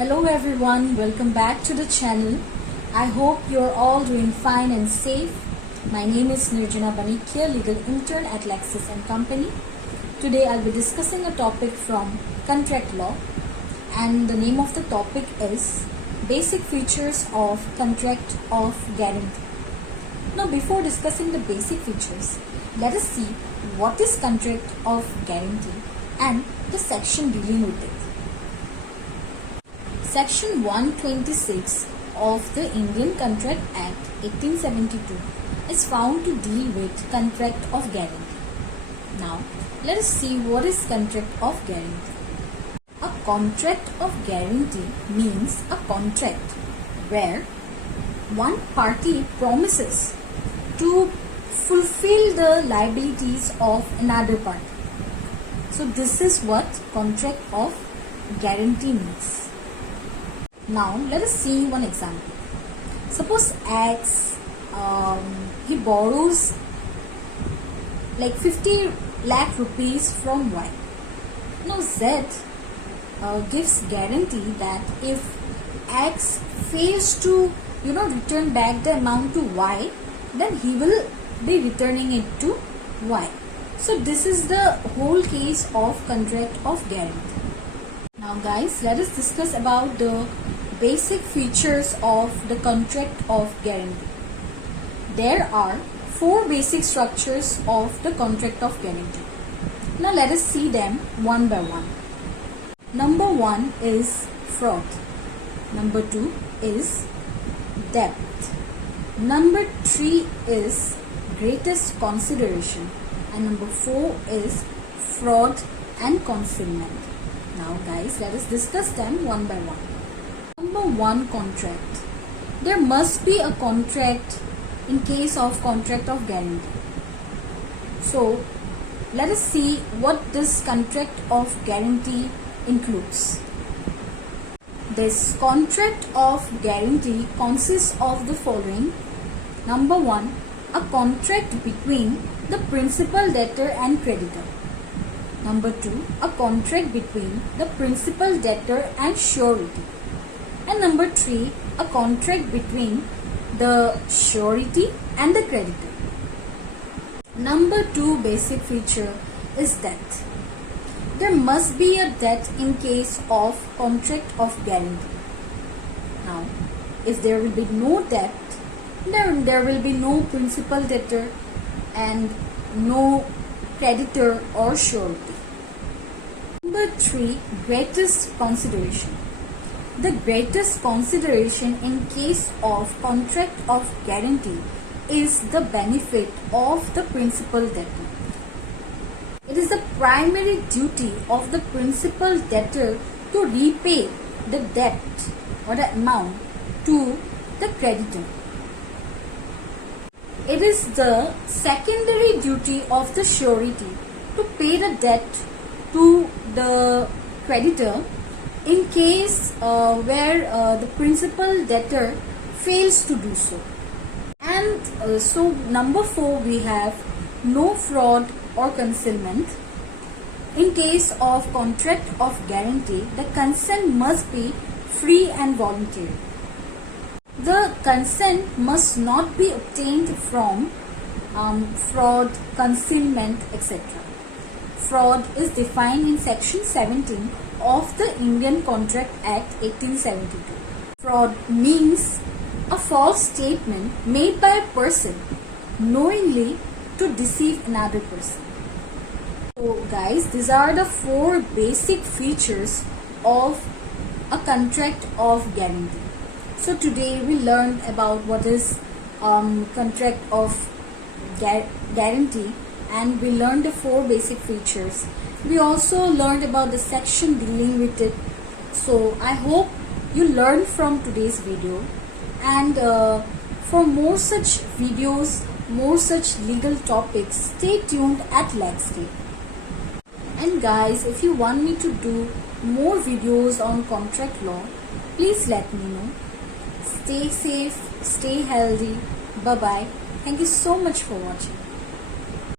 Hello everyone, welcome back to the channel. I hope you're all doing fine and safe. My name is Nirjana Banikya, legal intern at Lexis & Company. Today I'll be discussing a topic from contract law, and the name of the topic is basic features of contract of guarantee. Now before discussing the basic features, let us see what is contract of guarantee and the section dealing with it. Section 126 of the Indian Contract Act 1872 is found to deal with contract of guarantee. Now, let us see what is contract of guarantee. A contract of guarantee means a contract where one party promises to fulfill the liabilities of another party. So, this is what contract of guarantee means. Now let us see one example. Suppose X he borrows like 50 lakh rupees from Y. Now Z gives guarantee that if X fails to return back the amount to Y, then he will be returning it to Y. So this is the whole case of contract of guarantee. Now guys, let us discuss about the basic features of the contract of guarantee. There are 4 basic structures of the contract of guarantee. Now let us see them one by one. Number 1 is fraud. Number 2 is debt. Number 3 is greatest consideration. And number 4 is fraud and concealment. Now guys, let us discuss them one by one. Number 1, contract. There must be a contract in case of contract of guarantee. So let us see what this contract of guarantee includes. This contract of guarantee consists of the following. Number 1, a contract between the principal debtor and creditor. Number 2, a contract between the principal debtor and surety. And number 3, a contract between the surety and the creditor. Number 2 basic feature is debt. There must be a debt in case of contract of guarantee. Now, if there will be no debt, then there will be no principal debtor and no creditor or surety. Number 3, greatest consideration. The greatest consideration in case of contract of guarantee is the benefit of the principal debtor. It is the primary duty of the principal debtor to repay the debt or the amount to the creditor. It is the secondary duty of the surety to pay the debt to the creditor in case where the principal debtor fails to do so. And so number 4, we have no fraud or concealment. In case of contract of guarantee, the consent must be free and voluntary. The consent must not be obtained from fraud, concealment, etc. Fraud is defined in section 17 of the Indian Contract Act 1872. Fraud means a false statement made by a person knowingly to deceive another person. So guys, these are the 4 basic features of a contract of guarantee. So today we learned about what is contract of guarantee, and we learned the 4 basic features. We also learned about the section dealing with it. So I hope you learned from today's video, and for more such videos, more such legal topics, stay tuned at LexTech. And guys, if you want me to do more videos on contract law, please let me know. Stay safe, stay healthy. Bye bye. Thank you so much for watching.